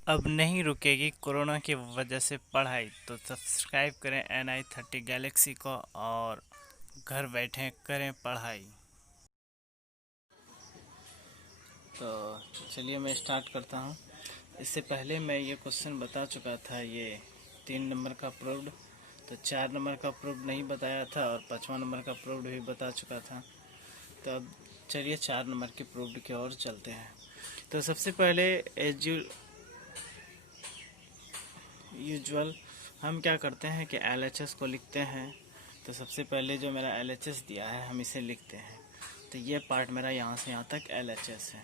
अब नहीं रुकेगी कोरोना की वजह से पढ़ाई, तो सब्सक्राइब करें NI30 गैलेक्सी को और घर बैठे करें पढ़ाई। तो चलिए मैं स्टार्ट करता हूँ। इससे पहले मैं ये क्वेश्चन बता चुका था, ये 3 नंबर का प्रूव्ड, तो 4 नंबर का प्रूव्ड नहीं बताया था और 5वां नंबर का प्रूव्ड भी बता चुका था। तो अब चलिए 4 नंबर के प्रूव्ड की ओर चलते हैं। तो सबसे पहले एज यूजुअल हम क्या करते हैं कि LHS को लिखते हैं। तो सबसे पहले जो मेरा LHS दिया है हम इसे लिखते हैं। तो ये पार्ट मेरा यहाँ से यहाँ तक LHS है।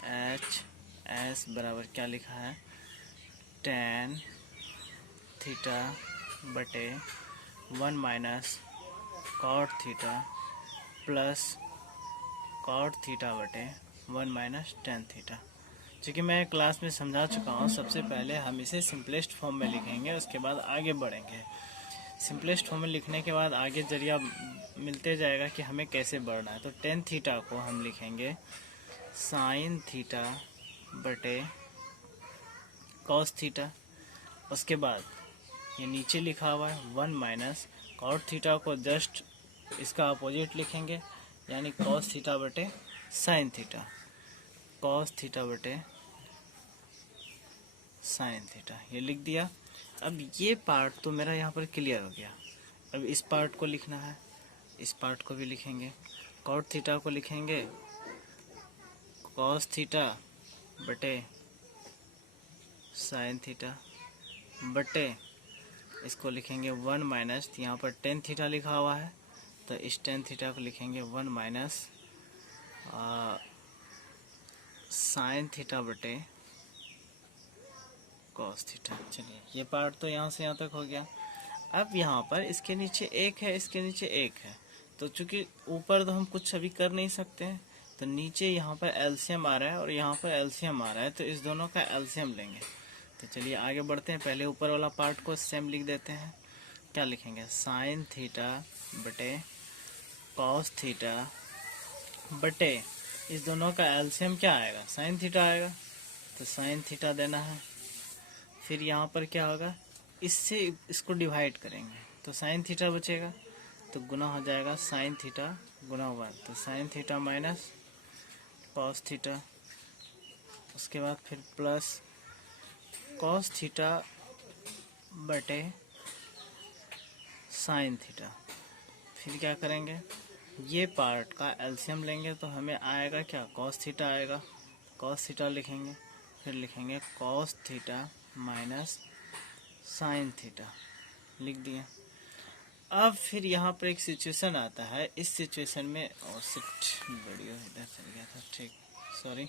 LHS बराबर क्या लिखा है, tan थीटा बटे 1 minus cot theta plus cot theta बटे 1 माइनस tan थीटा। चूँकि मैं क्लास में समझा चुका हूँ, सबसे पहले हम इसे सिंपलेस्ट फॉर्म में लिखेंगे, उसके बाद आगे बढ़ेंगे। सिंपलेस्ट फॉर्म में लिखने के बाद आगे जरिया मिलते जाएगा कि हमें कैसे बढ़ना है। तो tan थीटा को हम लिखेंगे sin थीटा बटे cos थीटा। उसके बाद ये नीचे लिखा हुआ है 1 माइनस cot थीटा को जस्ट इसका अपोजिट लिखेंगे, यानी cos थीटा बटे sin थीटा, cos थीटा बटे sin थीटा, ये लिख दिया। अब ये पार्ट तो मेरा यहाँ पर क्लियर हो गया। अब इस पार्ट को लिखना है, इस पार्ट को भी लिखेंगे। cot थीटा को लिखेंगे cos थीटा बटे sin थीटा बटे इसको लिखेंगे 1 माइनस, यहाँ पर tan थीटा लिखा हुआ है तो इस tan थीटा को लिखेंगे 1 माइनस sin थीटा बटे cos थीटा। चलिए ये पार्ट तो यहाँ से यहाँ तक हो गया। अब यहाँ पर इसके नीचे एक है, इसके नीचे एक है, तो चूंकि ऊपर तो हम कुछ अभी कर नहीं सकते हैं, तो नीचे यहाँ पर एलसीएम आ रहा है और यहाँ पर एलसीएम आ रहा है, तो इस दोनों का एलसीएम लेंगे। तो चलिए आगे बढ़ते हैं। पहले ऊपर वाला पार्ट को सेम लिख देते हैं। क्या लिखेंगे, साइन थीटा बटे कॉस थीटा बटे इस दोनों का एलसीएम क्या आएगा, साइन थीटा आएगा, तो साइन थीटा देना है। फिर यहाँ पर क्या होगा, इससे इसको डिवाइड करेंगे तो साइन थीटा बचेगा, तो गुना हो जाएगा साइन थीटा गुना 1, तो sine theta minus cos theta. उसके बाद फिर प्लस कॉस थीटा बटे साइन थीटा। फिर क्या करेंगे, ये पार्ट का एलसीएम लेंगे तो हमें आएगा क्या, कॉस थीटा आएगा, कॉस थीटा लिखेंगे। फिर लिखेंगे cos theta minus sine theta, लिख दिया। अब फिर यहाँ पर एक सिचुएशन आता है, इस सिचुएशन में वीडियो इधर चल गया था, ठीक सॉरी।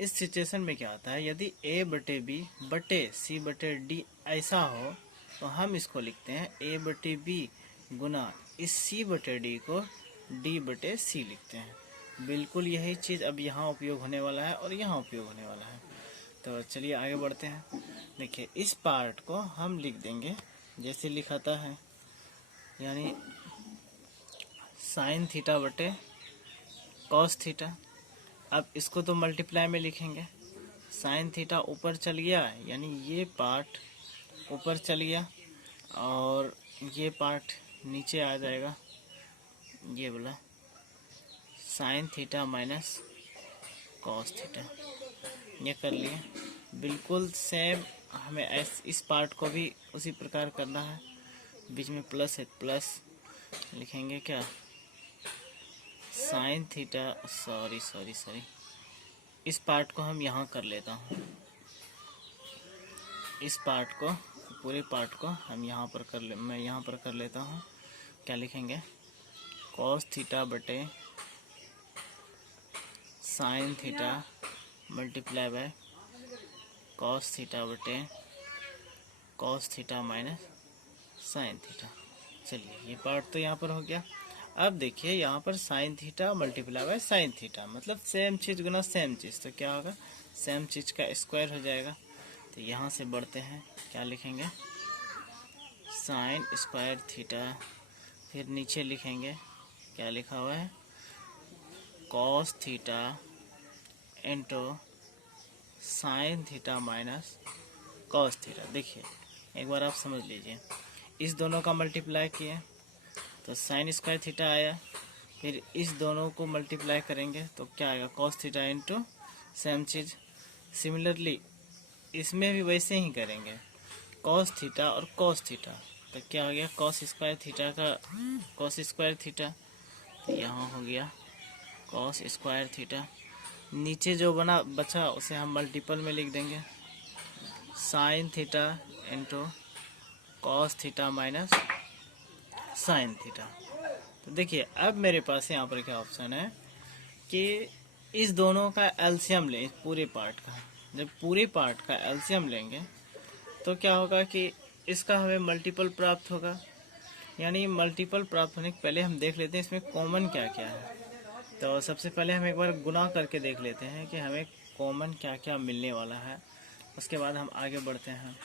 इस सिचुएशन में क्या होता है, यदि a बटे b बटे c बटे d ऐसा हो तो हम इसको लिखते हैं a बटे b गुना इस c बटे d को d बटे c लिखते हैं। बिल्कुल यही चीज़ अब यहाँ उपयोग होने वाला है और यहाँ उपयोग होने वाला है। तो चलिए आगे बढ़ते हैं। देखिए इस पार्ट को हम लिख देंगे जैसे लिखाता है, यानी साइन थीटा बटे कॉस थीटा। अब इसको तो मल्टीप्लाई में लिखेंगे, साइन थीटा ऊपर चल गया यानी ये पार्ट ऊपर चल गया और ये पार्ट नीचे आ जाएगा, ये बोला sine theta minus cos theta, ये कर लिए। बिल्कुल सेम हमें इस पार्ट को भी उसी प्रकार करना है, बीच में प्लस है, प्लस लिखेंगे क्या, साइन थीटा, सॉरी इस पार्ट को हम यहाँ कर लेता हूँ, इस पार्ट को पूरे पार्ट को हम यहाँ पर मैं यहाँ पर कर लेता हूँ। क्या लिखेंगे, कॉस थीटा बटे sine theta multiply by cos theta बटे cos theta minus sine theta. चलिए ये पार्ट तो यहाँ पर हो गया। अब देखिए यहाँ पर sign theta multiply by sine theta मतलब सेम चीज़ गुना सेम चीज़, तो क्या होगा, सेम चीज़ का स्क्वायर हो जाएगा। तो यहाँ से बढ़ते हैं, क्या लिखेंगे, साइन स्क्वायर थीटा, फिर नीचे लिखेंगे क्या लिखा हुआ है, cos theta into sine theta minus cos theta. देखिए एक बार आप समझ लीजिए, इस दोनों का मल्टीप्लाई किए तो साइन स्क्वायर थीटा आया, फिर इस दोनों को मल्टीप्लाई करेंगे तो क्या आएगा, कॉस थीटा इंटू सेम चीज़। सिमिलरली इसमें भी वैसे ही करेंगे, कॉस थीटा और कॉस थीटा, तो क्या हो गया, कॉस स्क्वायर थीटा का कॉस स्क्वायर थीटा, तो यहाँ हो गया कॉस स्क्वायर थीटा। नीचे जो बचा उसे हम मल्टीपल में लिख देंगे, sign theta into cos theta minus sine theta. तो देखिए अब मेरे पास यहाँ पर क्या ऑप्शन है कि इस दोनों का एलसीएम लें, इस पूरे पार्ट का। जब पूरे पार्ट का एलसीएम लेंगे तो क्या होगा कि इसका हमें मल्टीपल प्राप्त होगा। यानी मल्टीपल प्राप्त होने के पहले हम देख लेते हैं इसमें कॉमन क्या क्या है। तो सबसे पहले हम एक बार गुना करके देख लेते हैं कि हमें कॉमन क्या क्या मिलने वाला है, उसके बाद हम आगे बढ़ते हैं।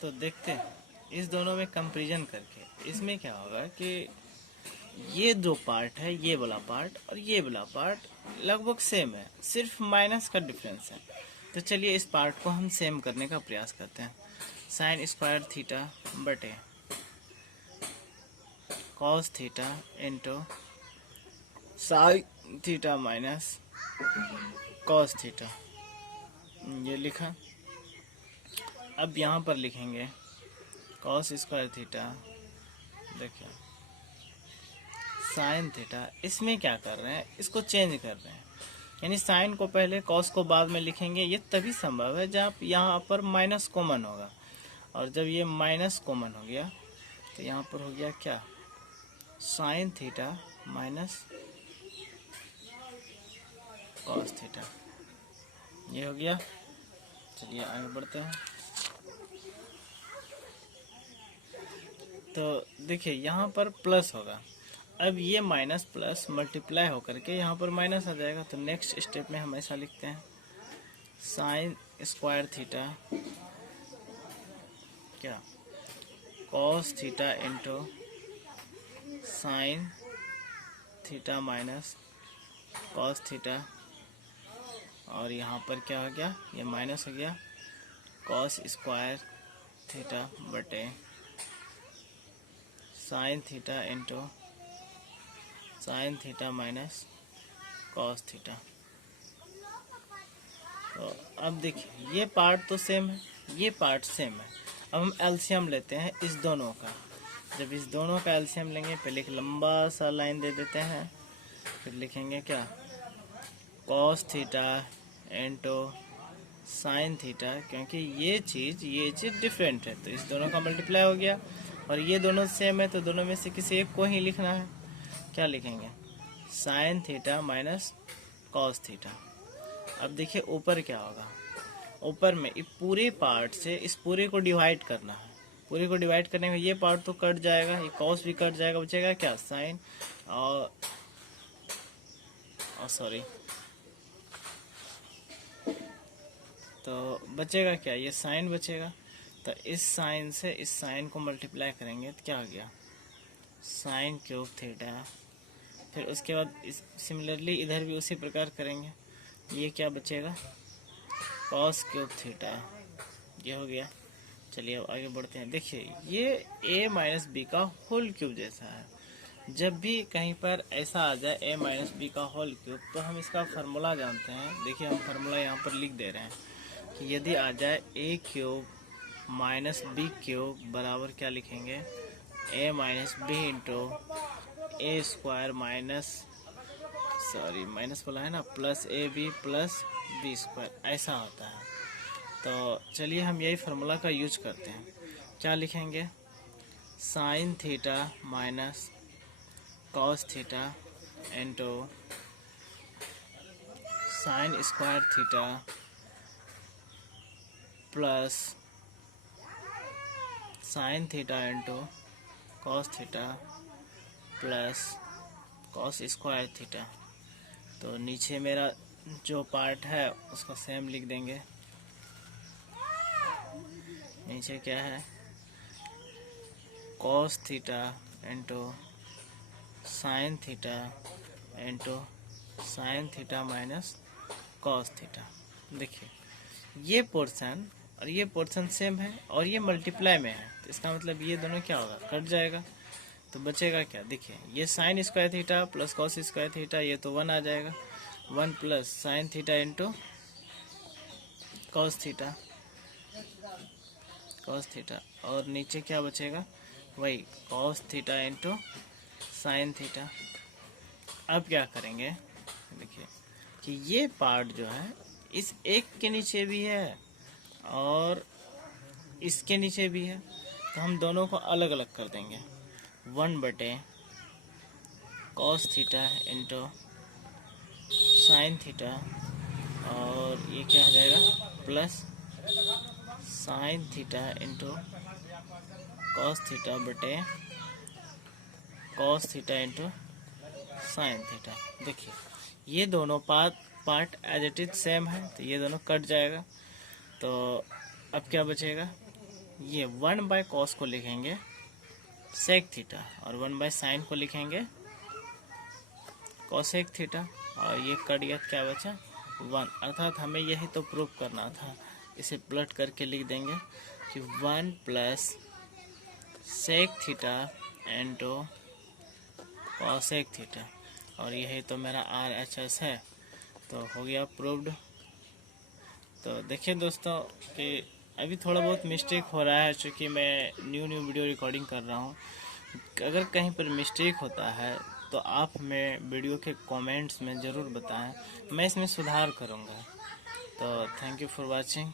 तो देखते हैं इस दोनों में कंपैरिजन करके इसमें क्या होगा कि ये जो पार्ट है, ये वाला पार्ट और ये वाला पार्ट लगभग सेम है, सिर्फ माइनस का डिफरेंस है। तो चलिए इस पार्ट को हम सेम करने का प्रयास करते हैं। साइन स्क्वायर थीटा बटे cos theta into sine theta minus cos theta, ये लिखा। अब यहाँ पर लिखेंगे कॉस स्क्वायर थीटा, देखिए साइन थीटा। इसमें क्या कर रहे हैं, इसको चेंज कर रहे हैं, यानी साइन को पहले कॉस को बाद में लिखेंगे। ये तभी संभव है जब यहाँ पर माइनस कॉमन होगा, और जब ये माइनस कॉमन हो गया तो यहाँ पर हो गया क्या, sine theta minus cos theta, ये हो गया। चलिए आगे बढ़ते हैं। तो देखिए यहाँ पर प्लस होगा, अब ये माइनस प्लस मल्टीप्लाई होकर के यहाँ पर माइनस आ जाएगा। तो नेक्स्ट स्टेप में हम ऐसा लिखते हैं, साइन स्क्वायर थीटा क्या, cos theta into sine theta minus cos theta, और यहाँ पर क्या हो गया, ये माइनस हो गया, कॉस स्क्वायर थीटा बटे sine theta into sine theta minus cos theta. तो अब देखिए ये पार्ट तो सेम है, ये पार्ट सेम है। अब हम एलसीएम लेते हैं इस दोनों का। जब इस दोनों का एलसीएम लेंगे, पहले एक लंबा सा लाइन दे देते हैं, फिर लिखेंगे क्या, cos theta into sine theta, क्योंकि ये चीज़ डिफरेंट है तो इस दोनों का मल्टीप्लाई हो गया, और ये दोनों सेम है तो दोनों में से किसी एक को ही लिखना है। क्या लिखेंगे, sine theta minus cos theta. अब देखिए ऊपर क्या होगा, ऊपर में इस पूरे पार्ट से इस पूरे को डिवाइड करना है। पूरे को डिवाइड करने में ये पार्ट तो कट जाएगा, ये कॉस भी कट जाएगा, बचेगा क्या, साइन और सॉरी, तो बचेगा क्या, ये साइन बचेगा। तो इस साइन से इस साइन को मल्टीप्लाई करेंगे तो क्या हो गया, साइन क्यूब थीटा। फिर उसके बाद इस सिमिलरली इधर भी उसी प्रकार करेंगे, ये क्या बचेगा, कॉस क्यूब थीटा, ये हो गया। चलिए अब आगे बढ़ते हैं। देखिए ये a माइनस बी का होल क्यूब जैसा है। जब भी कहीं पर ऐसा आ जाए a माइनस बी का होल क्यूब, तो हम इसका फार्मूला जानते हैं। देखिए हम फार्मूला यहाँ पर लिख दे रहे हैं कि यदि आ जाए a cube minus B cube बराबर क्या लिखेंगे, a minus B into A square minus minus वाला है ना, plus A B plus B square, ऐसा होता है। तो चलिए हम यही फार्मूला का यूज करते हैं। क्या लिखेंगे, sine theta minus cos theta into sine square theta plus sine theta into cos theta plus cos square theta. तो नीचे मेरा जो पार्ट है उसको सेम लिख देंगे। नीचे क्या है, cos theta into sine theta into sine theta minus cos theta. देखिए ये पोर्शन और ये पोर्शन सेम है और ये मल्टीप्लाई में है, तो इसका मतलब ये दोनों क्या होगा, कट जाएगा। तो बचेगा क्या, देखिए ये sine square theta plus cos square theta, ये तो 1 आ जाएगा, 1 plus sine theta into cos theta, cos theta, और नीचे क्या बचेगा, वही cos theta into sine theta. अब क्या करेंगे, देखिए कि ये पार्ट जो है इस एक के नीचे भी है और इसके नीचे भी है, तो हम दोनों को अलग अलग कर देंगे। 1/cos theta into sine theta, और ये क्या हो जाएगा plus sine theta into cos theta बटे cos theta into sine theta. देखिए ये दोनों part as it is same है, तो ये दोनों कट जाएगा। तो अब क्या बचेगा, ये 1/cos को लिखेंगे सेक थीटा और 1/sin को लिखेंगे कोसेक थीटा, और ये कट गया, क्या बचा 1, अर्थात हमें यही तो प्रूफ करना था। इसे प्लट करके लिख देंगे कि 1 plus sec theta into cosec theta, और यही तो मेरा RHS है, तो हो गया प्रूव्ड। तो देखिए दोस्तों कि अभी थोड़ा बहुत मिस्टेक हो रहा है, क्योंकि मैं न्यू वीडियो रिकॉर्डिंग कर रहा हूँ। अगर कहीं पर मिस्टेक होता है तो आप हमें वीडियो के कमेंट्स में ज़रूर बताएं, मैं इसमें सुधार करूँगा। तो थैंक यू फॉर वाचिंग।